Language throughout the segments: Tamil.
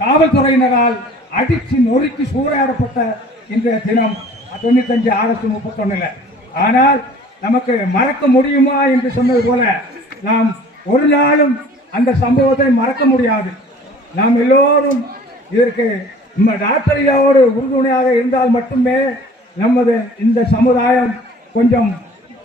காவல்துறையினரால் அடிச்சு நொறுக்கி சூறையாடப்பட்ட இந்த தினம் தொண்ணூத்தஞ்சு ஆகஸ்ட் முப்பத்தொன்னுல. ஆனால் நமக்கு மறக்க முடியுமா என்று சொன்னது போல நாம் ஒரு நாளும் அந்த சம்பவத்தை மறக்க முடியாது. நாம் எல்லோரும் இதற்கு நம்ம டாக்டரியாவோடு உறுதுணையாக இருந்தால் மட்டுமே நமது இந்த சமுதாயம் கொஞ்சம்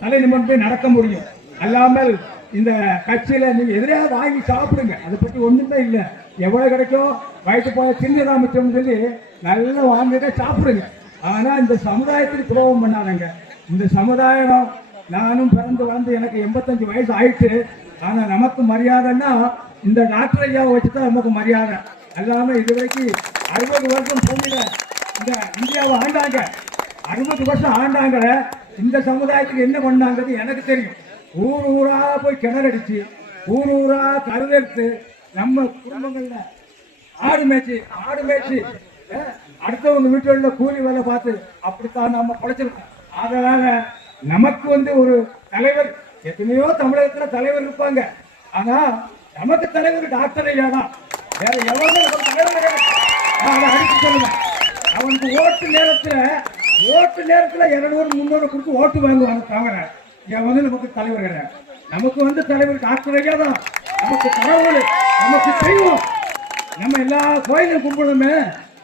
தலை நிமிர்ந்து நடக்க முடியும். அல்லாமல் இந்த கட்சியில் நீங்கள் எதிராக வாங்கி சாப்பிடுங்க. அதை பற்றி ஒன்றுமே இல்லை. எவ்வளோ கிடைக்கும்? வயிற்று போய சின்னதா சொல்லி நல்லா வாங்கிட்டு சாப்பிடுங்க. ஆனால் இந்த சமுதாயத்துக்கு துரோகம் பண்ணாதங்க. இந்த சமுதாயம் நானும் பிறந்து வளர்ந்து எனக்கு எண்பத்தஞ்சு வயசு ஆயிடுச்சு. ஆனால் நமக்கு மரியாதைன்னா இந்த டாக்டர் ஐயாவை வச்சுதான் நமக்கு மரியாதை. அல்லாம இது வரைக்கும் அறுபது வருஷம் பூமியில இந்த இந்தியாவை ஆண்டாங்க. அறுபது வருஷம் ஆண்டாங்க இந்த சமுதாயத்துக்கு என்ன பண்ணாங்கிறது எனக்கு தெரியும். ஊர் ஊரா போய் கிணறடிச்சு ஊர் ஊரா கருதெடுத்து நம்ம குடும்பங்களில் ஆடு மேய்ச்சி ஆடு மேய்ச்சி. அடுத்தவங்க வீட்டுல கூலி வேலை பார்த்து அப்படித்தான் நம்ம படைச்சிருக்கோம். அதனால நமக்கு வந்து ஒரு தலைவர் எத்தனையோ தமிழகத்துல தலைவர் இருப்பாங்க. ஆனா நமக்கு தலைவர் டாக்டர் ஐயா தான். வேற எவ்வளவு தலைவர் அடிச்சு சொல்லுங்க அவனுக்கு ஓட்டு நேரத்துல ஓட்டு நேரத்துல இருநூறு முந்நூறு கொடுத்து ஓட்டு வாங்குவாங்க தவிர என் வந்து நமக்கு தலைவர் கிடையாது. நமக்கு வந்து தலைவர் டாக்டர் ஐயா தான். நமக்கு கடவுள். நமக்கு செய்வோம் நம்ம எல்லா கோயிலும் கும்பிடுமே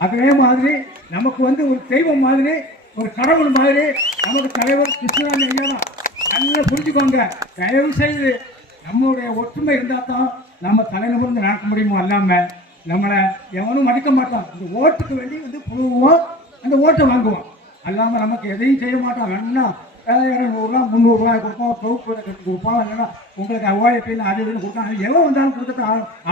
அதே மாதிரி நமக்கு வந்து ஒரு தெய்வம் மாதிரி ஒரு கடவுள் மாதிரி நமக்கு தலைவர் கிருஷ்ணராஜ் ஐயா தான். நல்லா புரிஞ்சுக்கோங்க. தயவு செய்து நம்மளுடைய ஒற்றுமை இருந்தால் தான் நம்ம தலைநிமிர்ந்து நடக்க முடியுமோ அல்லாமல் நம்மளை எவனும் மடிக்க மாட்டான். இந்த ஓட்டுக்கு வேண்டி வந்து புழுவோம் அந்த ஓட்டை வாங்குவோம். அல்லாமல் நமக்கு எதையும் செய்ய மாட்டோம் வேணா இரநூறுவா முந்நூறுரூவா கொடுப்போம் தொகுப்பு கொடுப்போம் இல்லைன்னா உங்களுக்கு ஓஎப்பின்னு அது இதுன்னு கொடுத்தாங்க எவன் வந்தாலும் கொடுத்துட்டு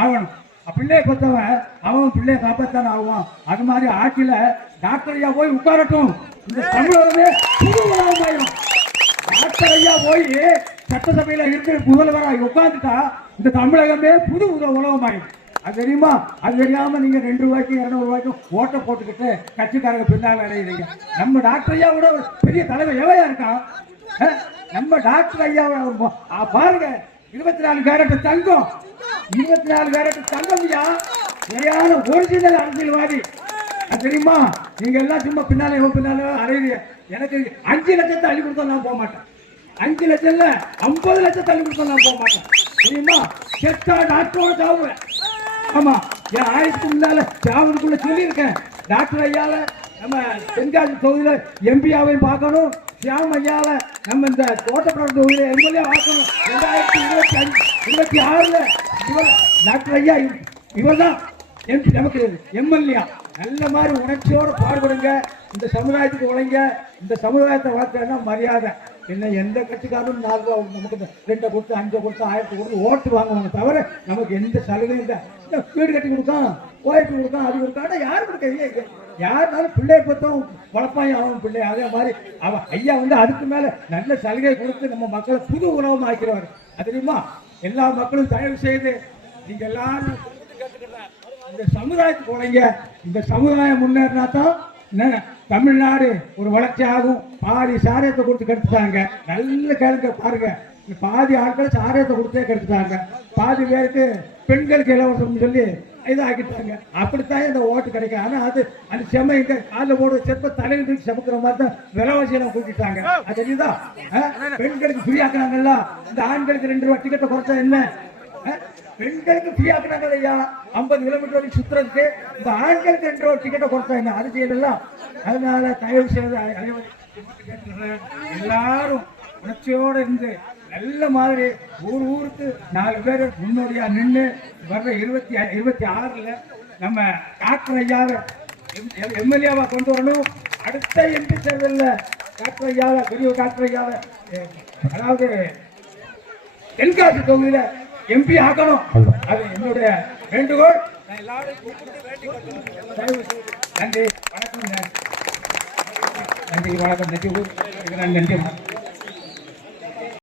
ஆகணும். பிள்ளைய கொத்தவன் அவன் பிள்ளைய காப்பாத்தான் ஆகுவான். அது மாதிரி ஆட்சியில டாக்டர் ஐயா போய் உட்காரட்டும். இந்த தமிழகமே புது உலகமாயிரும் டாக்டர் ஐயா போய் சட்டசபையில இருக்கிற முதல்வராக உட்கார்ந்துட்டா இந்த தமிழகமே புது உல- உலகமாயிரும். அது தெரியுமா? அது தெரியாம நீங்க ரெண்டு ரூபாய்க்கு இரநூறு ரூபாய்க்கும் ஓட்டை போட்டுக்கிட்டு கட்சிக்காரங்க பின்னால் அடையிறீங்க நம்ம டாக்டர் ஐயா விட ஒரு பெரிய தலைவர் எவையா இருக்கான்? நம்ம டாக்டர் ஐயா பாருங்க. இருபத்தி நாலு கேரட் தங்கம். இருபத்தி நாலு கேரட் தங்கம் சரியான ஒரிஜினல் அரசியல்வாதி. தெரியுமா? நீங்க எல்லாம் சும்மா பின்னாலே பின்னாலே அறையுறீங்க எனக்கு அஞ்சு லட்சத்தை அள்ளி கொடுத்தா நான் போக மாட்டேன். அஞ்சு லட்சம் இல்ல ஐம்பது லட்சத்தை அள்ளி கொடுத்தா நான் போக மாட்டேன். தெரியுமா? செத்தா டாக்டரோட சாவுவேன். ஆமா என் ஆயிரத்துக்கு முன்னால சாவதுக்குள்ள சொல்லியிருக்கேன். டாக்டர் ஐயால நம்ம தென்காசி தொகுதியில எம்பியாவையும் பார்க்கணும். சியாம் ஐயால நம்ம இந்த தோட்டப்பட தொகுதியில எம்எல்ஏ பார்க்கணும் ரெண்டாயிரத்தி இருபத்தி அஞ்சு இருபத்தி ஆறுல இவர் டாக்டர் ஐயா இவர் தான் எம்பி நமக்கு எம்எல்ஏ. நல்ல மாதிரி உணர்ச்சியோடு பாடுபடுங்க. இந்த சமுதாயத்துக்கு உழைங்க. இந்த சமுதாயத்தை வளர்த்தா மரியாதை. என்ன எந்த கட்சிக்காரும் நாலு ரூபா நமக்கு ரெண்டை கொடுத்து அஞ்சை கொடுத்து ஆயிரத்தி கொடுத்து ஓட்டு வாங்குவாங்க தவிர நமக்கு எந்த சலுகையும் இல்லை. இந்த வீடு கட்டி கொடுக்கான் கோயிலுக்கு கொடுக்கான் அது கொடுக்கான் யார் கொடுக்க யாருனாலும் பிள்ளைய பத்தம் வளர்ப்பாயும் அவன் பிள்ளை. அதே மாதிரி அவன் ஐயா வந்து அதுக்கு மேல நல்ல சலுகை கொடுத்து நம்ம மக்களை புது உணவு ஆக்கிடுவார் அது தெரியுமா? எல்லா மக்களும் தயவு செய்து நீங்க எல்லாரும் இந்த சமுதாயத்துக்கு உழைங்க இந்த சமுதாயம் முன்னேறினா தான் என்ன, தமிழ்நாடு ஒரு வளர்ச்சி ஆகும் பாதி சாரியத்தை கொடுத்து கெடுத்துட்டாங்க. நல்ல கேளுங்க பாருங்க. பாதி ஆட்கள் சாரியத்தை கொடுத்தே கெடுத்துட்டாங்க. பாதி பேருக்கு பெண்களுக்கு இலவசம் சொல்லி இதாகிட்டாங்க. அப்படித்தான் இந்த ஓட்டு கிடைக்கும். ஆனா அது அந்த செம இங்க காலில் போடுற செப்ப தலையில் தூக்கி செமக்கிற மாதிரி தான் விலவாசியெல்லாம் கூட்டிட்டாங்க. அது தெரியுதா? பெண்களுக்கு ஃப்ரீயாக்குறாங்கல்ல இந்த ஆண்களுக்கு ரெண்டு ரூபா டிக்கெட்டை குறைச்சா என்ன? பெண்களுக்கு ஃப்ரீ ஆக்குனாங்க ஐயா ஐம்பது கிலோமீட்டர் வரைக்கும் சுத்துறதுக்கு இந்த ஆண்களுக்கு ரெண்டு ரூபா டிக்கெட்டை கொடுத்தா என்ன? அது செய்யலாம் அதனால தயவு செய்து எல்லாரும் உணர்ச்சியோடு இருந்து நல்ல மாதிரி ஊர் ஊருக்கு நாலு பேர் முன்னோடியா நின்று வர்ற இருபத்தி இருபத்தி ஆறுல நம்ம டாக்டர் ஐயாவை எம்எல்ஏவா கொண்டு வரணும். அடுத்த எம்பி தேர்தலில் டாக்டர் ஐயாவை பெரிய டாக்டர் ஐயாவை அதாவது தென்காசி தொகுதியில எம்பி ஆக்கணும். அது என்னுடைய வேண்டுகோள். நன்றி வணக்கம் நன்றி வணக்கம் நன்றி. நன்றி வணக்கம்.